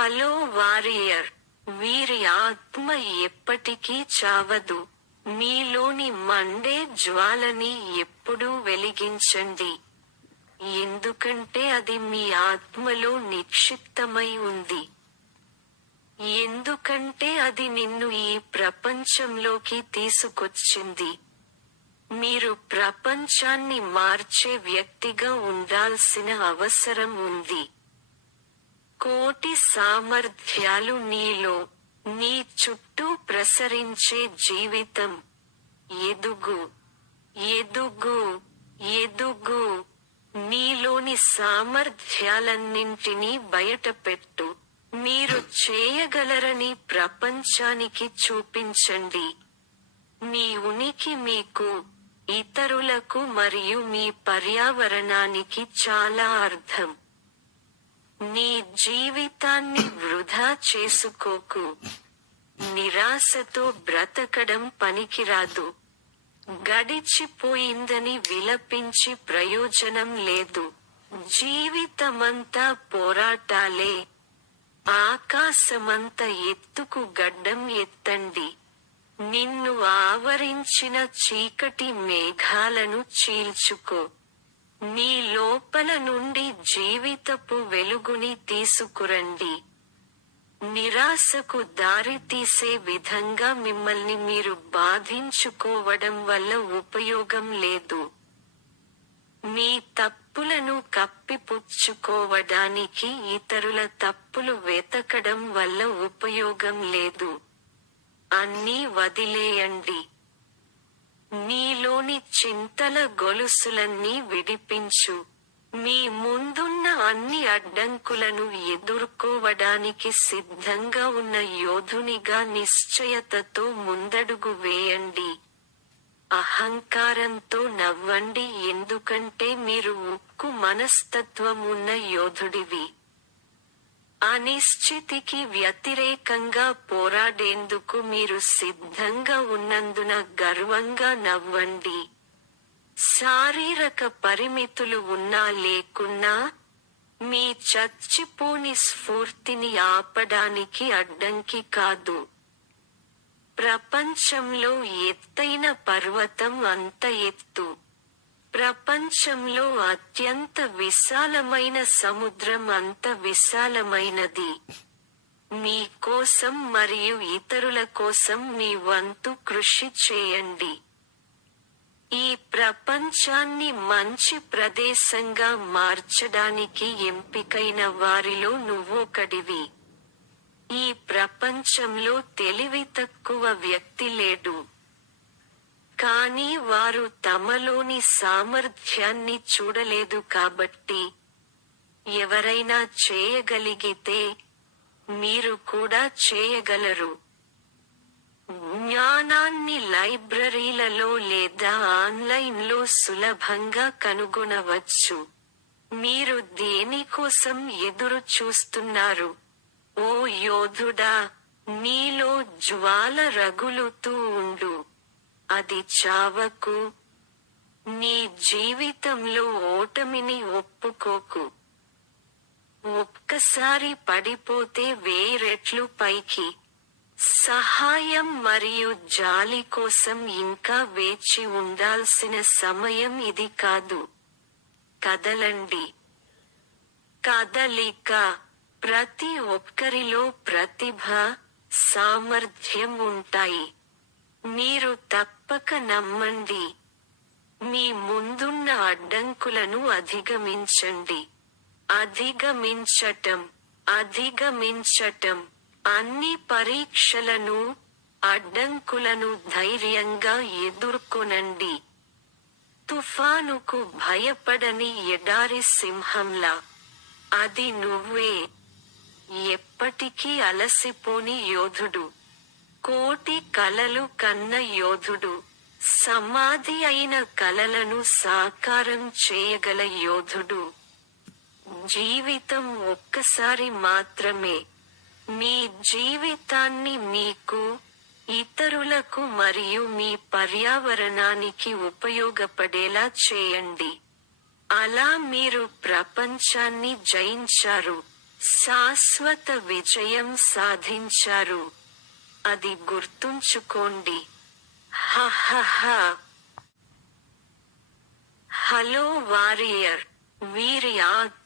Hello warrior, వీరి ఆత్మ ఎప్పటికీ చావదు. మీలోని మండే జ్వాలని ఎప్పుడూ వెలిగించండి. ఎందుకంటే అది మీ ఆత్మలో నిక్షిప్తమై ఉంది. ఎందుకంటే అది నిన్ను ఈ ప్రపంచంలోకి తీసుకొచ్చింది. మీరు ప్రపంచాన్ని మార్చే వ్యక్తిగా ఉండాల్సిన అవసరం ఉంది. కోటి సామర్థ్యాలు నీలో, నీ చుట్టూ ప్రసరించే జీవితం. ఎదుగు, ఎదుగు, ఎదుగు. నీలోని సామర్థ్యాలన్నింటినీ బయటపెట్టు. మీరు చేయగలరని ప్రపంచానికి చూపించండి. మీ ఉనికి మీకు, ఇతరులకు మరియు మీ పర్యావరణానికి చాలా అర్థం. నీ జీవితాన్ని వృధా చేసుకోకు. నిరాశతో బ్రతకడం పనికిరాదు. గడిచిపోయిందని విలపించి ప్రయోజనం లేదు. జీవితమంతా పోరాటాలే. ఆకాశమంత ఎత్తుకు గడ్డం ఎత్తండి. నిన్ను ఆవరించిన చీకటి మేఘాలను చీల్చుకో. నీ లోపల నుండి జీవితపు వెలుగుని తీసుకురండి. నిరాశకు దారితీసే విధంగా మిమ్మల్ని మీరు బాధించుకోవడం వల్ల ఉపయోగం లేదు. మీ తప్పులను కప్పిపుచ్చుకోవడానికి ఇతరుల తప్పులు వెతకడం వల్ల ఉపయోగం లేదు. అన్నీ వదిలేయండి. నీలోని చింతల గొలుసులన్నీ విడిపించు. మీ ముందున్న అన్ని అడ్డంకులను ఎదుర్కోవడానికి సిద్ధంగా ఉన్న యోధునిగా నిశ్చయతతో ముందడుగు వేయండి. అహంకారంతో నవ్వండి, ఎందుకంటే మీరు ఉక్కు మనస్తత్వం ఉన్న యోధుడివి. అనిశ్చితికి వ్యతిరేకంగా పోరాడేందుకు మీరు సిద్ధంగా ఉన్నందున గర్వంగా నవ్వండి. శారీరక పరిమితులు ఉన్నా లేకున్నా, మీ చచ్చిపోని స్ఫూర్తిని ఆపడానికి అడ్డంకి కాదు. ప్రపంచంలో ఎత్తైన పర్వతం అంత ఎత్తు. ప్రపంచంలో అత్యంత విశాలమైన సముద్రం అంత విశాలమైనది. మీ కోసం మరియు ఇతరుల కోసం మీ వంతు కృషి చేయండి. ఈ ప్రపంచాన్ని మంచి ప్రదేశంగా మార్చడానికి ఎంపికైన వారిలో నువ్వొకడివి. ఈ ప్రపంచంలో తెలివి తక్కువ వ్యక్తి లేడు. కానీ వారు తమలోని సామర్థ్యాన్ని చూడలేదు కాబట్టి, ఎవరైనా చేయగలిగితే, మీరు కూడా చేయగలరు. జ్ఞానాన్ని లైబ్రరీలలో లేదా ఆన్లైన్లో సులభంగా కనుగొనవచ్చు. మీరు దేనికోసం ఎదురు చూస్తున్నారు? ఓ యోధుడా, నీలో జ్వాల రగులుతూ ఉండు. అది చావకు. నీ జీవితంలో ఓటమిని ఒప్పుకోకు. ఒక్కసారి పడిపోతే 1000 రెట్లు పైకి. సహాయం మరియు జాలి కోసం ఇంకా వేచి ఉండాల్సిన సమయం ఇది కాదు. కదలండి. కదలిక. ప్రతి ఒక్కరిలో ప్రతిభ, సామర్థ్యం ఉంటాయి. మీరు తప్పక నమ్మండి. మీ ముందున్న అడ్డంకులను అధిగమించండి. అధిగమించటం, అధిగమించటం. అన్ని పరీక్షలను, అడ్డంకులను ధైర్యంగా ఎదుర్కొనండి. తుఫానుకు భయపడని ఎడారి సింహంలా. అది నువ్వే. ఎప్పటికీ అలసిపోని యోధుడు. కోటి కలలు కన్న యోధుడు. సమాధి అయిన కలలను సాకారం చేయగల యోధుడు. జీవితం ఒక్కసారి మాత్రమే. మీ జీవితాన్ని మీకు, ఇతరులకు మరియు మీ పర్యావరణానికి ఉపయోగపడేలా చేయండి. అలా మీరు ప్రపంచాన్ని జయించారు. శాశ్వత విజయం సాధించారు. అది గుర్తుంచుకోండి. హహహ. Hello warrior. వీరి ఆత్మ